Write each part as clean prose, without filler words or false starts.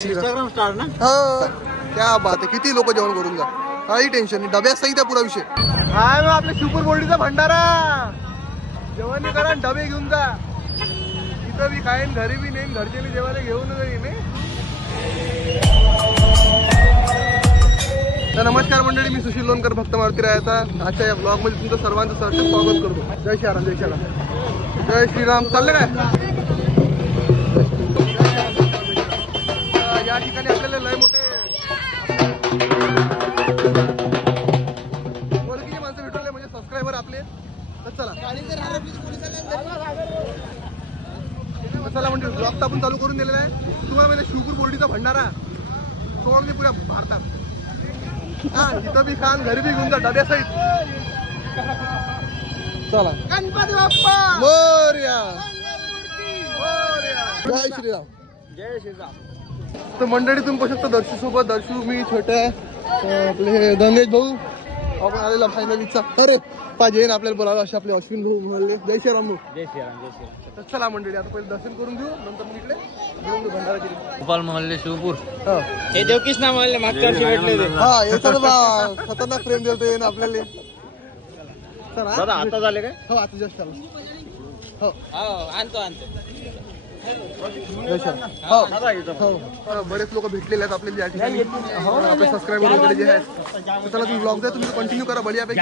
Instagram star ना? हाँ क्या बात आहे. किती लोक जेवण करून जा, काही टेन्शन नाही. डब्यात सहित पुरा विषय हाय. मग आपल्या शिवपूर बोर्डीचा भंडारा जेवण करा, डबे घेऊन जा. इथं बी खाईन, घरी बी नेईन, घरचे जेवायला घेऊन जाईन. तर नमस्कार मंडळी, मी सुशील लोणकर, भक्त मारुती रायाचा आजच्या या ब्लॉग मध्ये तुमचं सर्वांचं सहर्ष स्वागत करतो. जय श्रीराम, जय श्रीराम, जय श्रीराम. चाललं काय? या ठिकाणी आपल्याला लय मोठे ओळखीचे माणसं भेटवले, म्हणजे सबस्क्रायबर आपले. तर चला म्हणजे ब्लॉग तर आपण चालू करून दिलेला आहे. तुम्हाला म्हणजे शिवपूर बोर्डीचा भंडारा सोडले पुऱ्या भारतात. हा, इथं बी खान, घरी बी घेऊन जा डब्यासहित. चला, गणपती बाप्पा मोरया, जय श्रीराम, जय श्रीराम. तर मंडळी तुम्ही पाहू शकता दर्शू सोबत, दर्शू, मी, छोट्या, आपले गणेश भाऊ, आपण आलेला फायनलीचा. अरे पाहिजे आपल्याला बोलावं असे आपले अश्विन भाऊ म्हणले. जय श्रीराम भाऊ. जय श्रीराम, जय श्रीराम. तर चला मंडळी, आता पहिले दर्शन करून घेऊ, नंतर मग इकडे घेऊन घेऊ भंडारा केली. गोपाल मोहल्ले शिवपूर. हा हे देवकृष्ण मोहल्ले मागच्या वर्षी भेटले होते. हा, याचा बा खतरनाक प्रेम देवते ना आपल्याला. दादा आता झाले काय? हो, आता जस्ट आलो. हो, आणतो आणतो. जय श्रीराम. हो हो, बरेच लोक भेटलेले आहेत आपल्याला या ठिकाणी. आपले सबस्क्रायबर वगैरे जे आहेत. तर चला तुम्ही ब्लॉग द्या, तुम्ही कंटिन्यू करा बढियापैकी.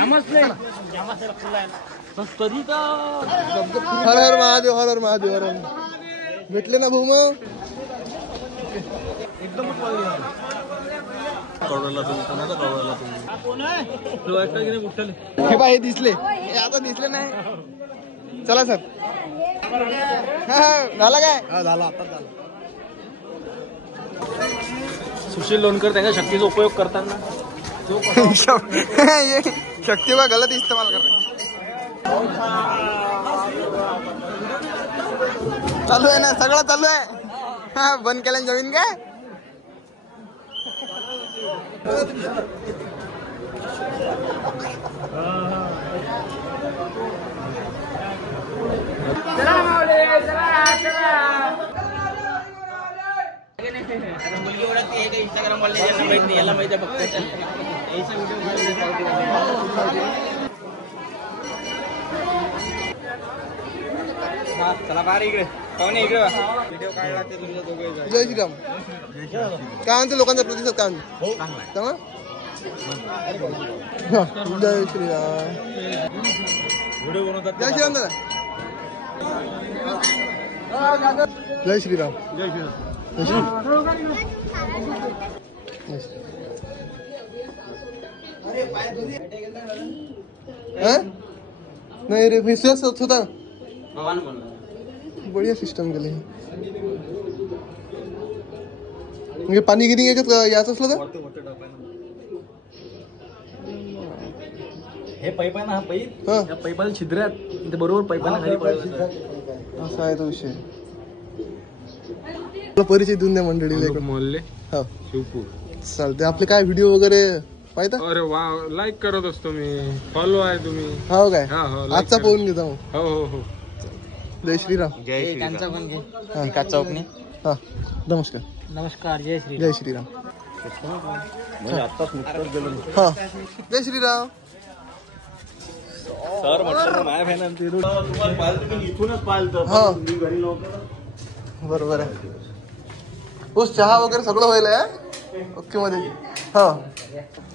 हर हर महादेव, हर हर महादेव, हर हर. भेटले ना भाऊ मग? एकदम हे बा, हे दिसले, हे आता दिसले नाही. चला सर. झाला काय? हा झाला, आता झाला. सुशील लोणकर त्यांच्या शक्तीचा उपयोग करताना शक्ती का गलत इस्तेमाल कर रहे. चालू आहे ना, सगळं चालू आहे. हा, बंद केल्या नवीन काय? मुलगी ओळखते आहे का इंस्टाग्राम वाले, यांना माहित नाही, याला माहिती आहे फक्त. चला बाहेर इकडे पाहुणे, इकडे व्हिडिओ काढला ते तुमच्या दोघे. जय श्रीराम. काय म्हणते लोकांचा प्रतिसाद? काय म्हणते? चांगला. जय श्रीराम. व्हिडिओ बनवतात. जय श्रीराम दादा. जय श्रीराम, जय श्रीराम. नाही रे, विश्वास होता. भगवान बोल. बढिया सिस्टम केले. म्हणजे पाणी गिरी याच्यात याच असलं तर हे पाईप आहे ना, हा पाईप, हा, या पाईपाला छिद्र आहेत, ते बरोबर पाईपाला खाली पडलं. असा आहे तो विषय. परिचय देऊन द्या मंडळीला. मोहल्ले हो, शिवपूर. चालते. आपले काय व्हिडिओ वगैरे पाहता? अरे वा, लाईक करत असतो मी, फॉलो आहे तुम्ही. हो काय? हा, हो, like आजचा करा. पाहून घेता मग. हो हो हो. जय श्रीराम. जय त्यांचा पण घे. हा. एकाच चौकने. हा, नमस्कार. नमस्कार, जय श्री. जय श्रीराम. म्हणजे आत्ताच नुकतंच गेलो. हा, जय श्रीराम. सर म्हटलं माझ्या फॅन तुम्हाला पाहिलं, तुम्ही इथूनच पाहिलं. हा, मी घरी नव्हतो. बरोबर आहे. हो, चहा वगैरे सगळं व्हायला आहे ओके मध्ये. हा,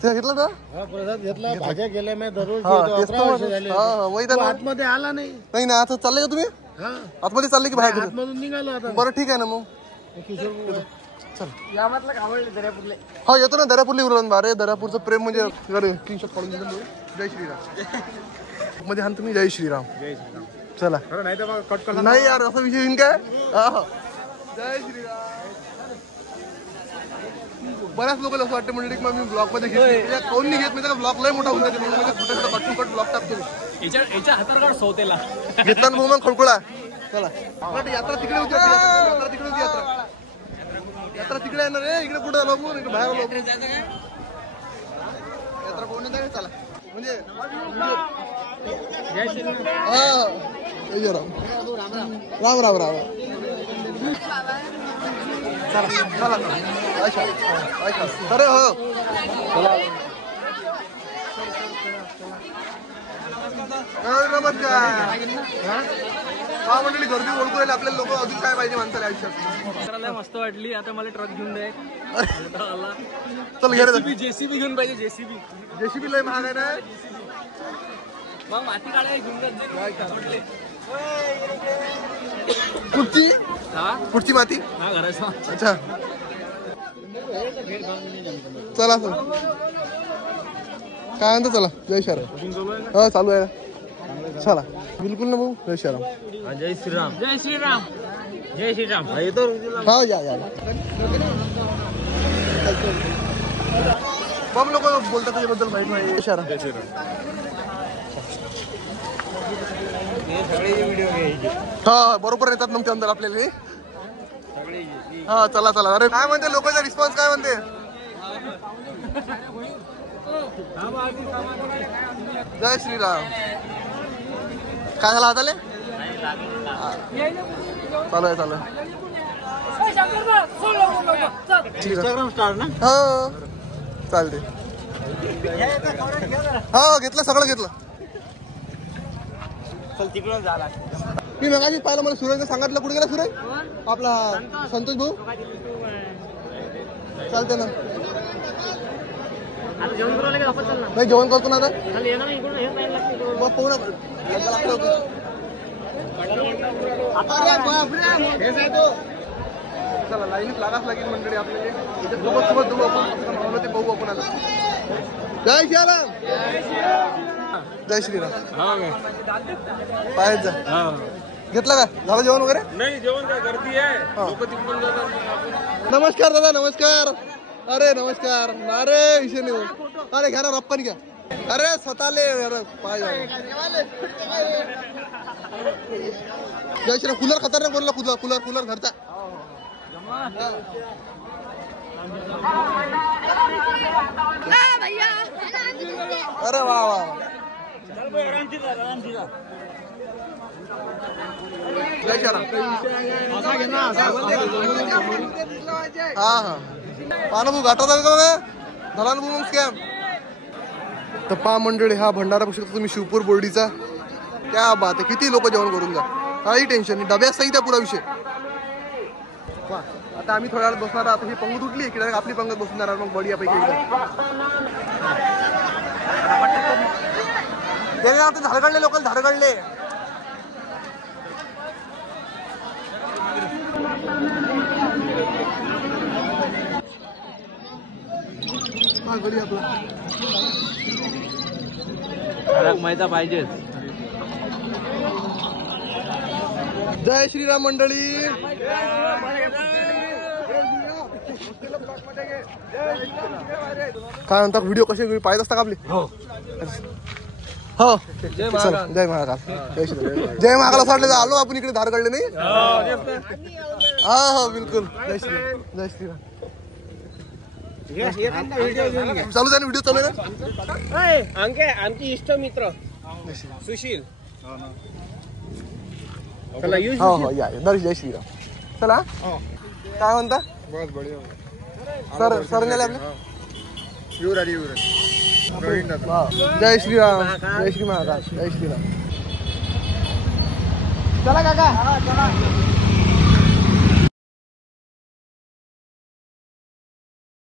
ते घेतलं का? प्रसाद घेतला, भाज्या केल्या मी दररोज. हा, तेच तर म्हणतो. हा, हा, वैद्य ना. आतमध्ये आला नाही. नाही ना, आता चालले का तुम्ही? आतमध्ये चालले की बाहेर? आतमधून निघालो आता. बरं, ठीक आहे ना मग. चल, यामतला आवडले दर्यापूरले. हो येतो ना. दर्यापूरला उरण बारे. दर्यापूरचं प्रेम म्हणजे स्क्रीनशॉट काढून दिलं. जय श्रीराम मध्ये हान तुम्ही. जय श्रीराम. जय श्रीराम. चला. नाही तर कट करा. नाही यार, असा विषय येईन काय? जय श्रीराम. बऱ्याच लोकांना असं वाटतं मंडळी की मी ब्लॉग मध्ये घेत कोण नाही घेत. म्हणजे ब्लॉग लय मोठा होऊन जाते म्हणून म्हणजे छोटे छोटे कट कट ब्लॉग टाकतो. याच्या हातावर सौतेला घेतला ना भाऊ मग खळखुळा. चला, यात्रा तिकडे होती. यात्रा तिकडे होती. यात्रा तिकडे येणार रे. इकडे कुठे बाबू? इकडे बाहेर बाबू. यात्रा कोण येत? चला म्हणजे हा, जय राम. राम राम राम. चला अच्छा अच्छा अरे हो नमस्कार हा मंडळी गर्दी ओळखू राहिले आपल्याला लोक अजून काय पाहिजे माणसाला आयुष्यात मस्त वाटली आता मला ट्रक घेऊन द्या चल घे जेसीबी घेऊन पाहिजे जेसीबी जेसीबी लय महाग आहे ना मग माती काढायला घेऊन कुठची हा कुठची माती हा घराचा अच्छा चला सर काय म्हणतो चला जय श्रीराम हा चालू आहे चला बिलकुल ना भाऊ जय श्रीराम जय श्रीराम जय श्रीराम जय श्रीराम हा या मग लोक बोलतात त्याच्याबद्दल माहित नाही जय श्रीराम हा बरोबर येतात मग ते अंदर आपल्याला हा चला चला अरे काय म्हणते लोकांचा रिस्पॉन्स काय म्हणते जय श्रीराम काय झालं हाताले चालू आहे इंस्टाग्राम स्टार ना हो चालते हो घेतलं सगळं घेतलं चल तिकडून झाला मी मगाशी पाहिलं मला सुरेशने सांगितलं कुठे गेला सुरेश आपला संतोष भाऊ चालते ना नाही जेवण करतो ना आता मग पाहू ना चला लाईनीत लागाच लागेल मंडळी आपल्याला सोबत आपण ते बघू आपण आता जय श्रीराम जय श्रीराम पायच जा घेतलं का झालं जेवण वगैरे नाही जेवण काय गर्दी आहे लोक तिकडून जातात नमस्कार दादा नमस्कार अरे नमस्कार अरे विषय नाही अरे घ्या ना रप्पन घ्या अरे स्वतःले अरे पाय जय श्रीराम कूलर खतरनाक बोलला कूलर कूलर घरचा अरे वा वा जय श्रीराम हा हा पाना भाऊ घाटा जाऊ का झाला ना मग स्कॅम तर पा मंडळी हा भंडारा बघू शकता तुम्ही शिवपूर बोर्डीचा क्या बात आहे किती लोक जेवण करून जा काही टेन्शन नाही डब्यात सहित आहे पुरा विषय आता आम्ही थोड्या वेळात बसणार आता ही पंगत उठली की आपली पंगत बसणार मग बढिया पैकी एकदम झाडगडले लोकल झाडगडले मैदा पाहिजेच जय श्रीराम मंडळी काय म्हणतात व्हिडिओ कसे पाहत असता का आपले हो जय महाकाल जय श्रीराम जय महाकाल असं वाटलं आलो आपण इकडे धारगडले नाही हा हो बिलकुल जय श्रीराम जय श्रीराम चालू आहे ना व्हिडिओ चालू आहे ना आमची इष्ट मित्र सुशील हो हो या जय श्रीराम चला काय म्हणता बस बढिया सर सर नेले जय श्रीराम जय श्री महाकाल जय श्रीराम चला काका